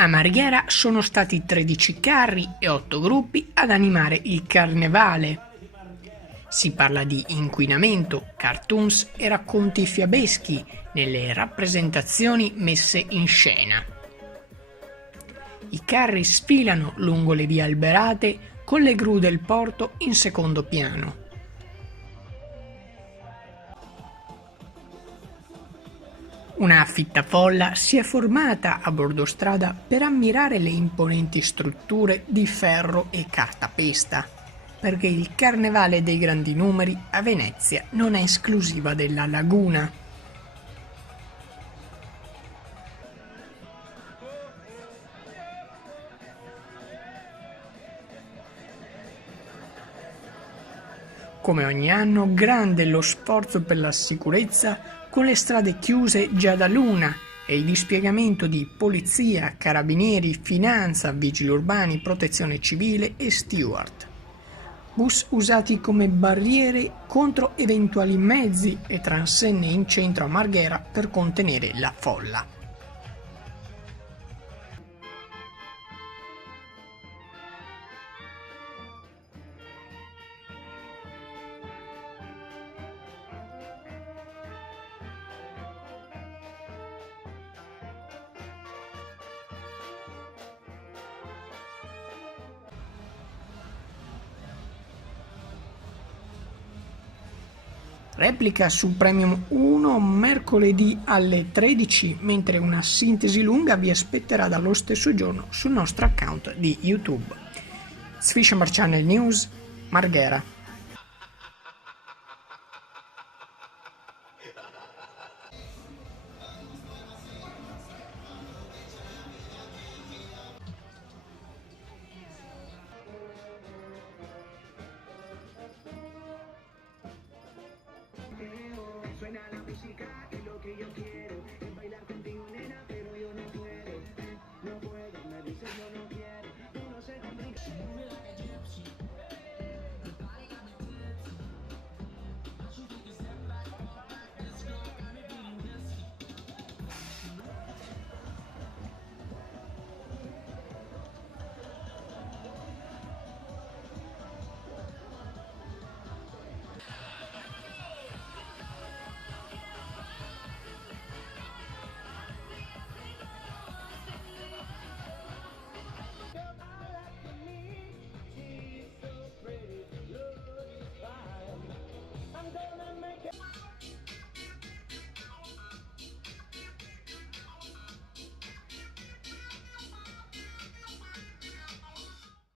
A Marghera sono stati 13 carri e 8 gruppi ad animare il carnevale. Si parla di inquinamento, cartoons e racconti fiabeschi nelle rappresentazioni messe in scena. I carri sfilano lungo le vie alberate con le gru del porto in secondo piano. Una fitta folla si è formata a bordo strada per ammirare le imponenti strutture di ferro e cartapesta, perché il Carnevale dei Grandi Numeri a Venezia non è esclusiva della laguna. Come ogni anno, grande lo sforzo per la sicurezza con le strade chiuse già da luna e il dispiegamento di polizia, carabinieri, finanza, vigili urbani, protezione civile e steward. Bus usati come barriere contro eventuali mezzi e transenne in centro a Marghera per contenere la folla. Replica su Premium 1 mercoledì alle 13, mentre una sintesi lunga vi aspetterà dallo stesso giorno sul nostro account di YouTube. Sfishambar Channel News, Marghera. Suena la música.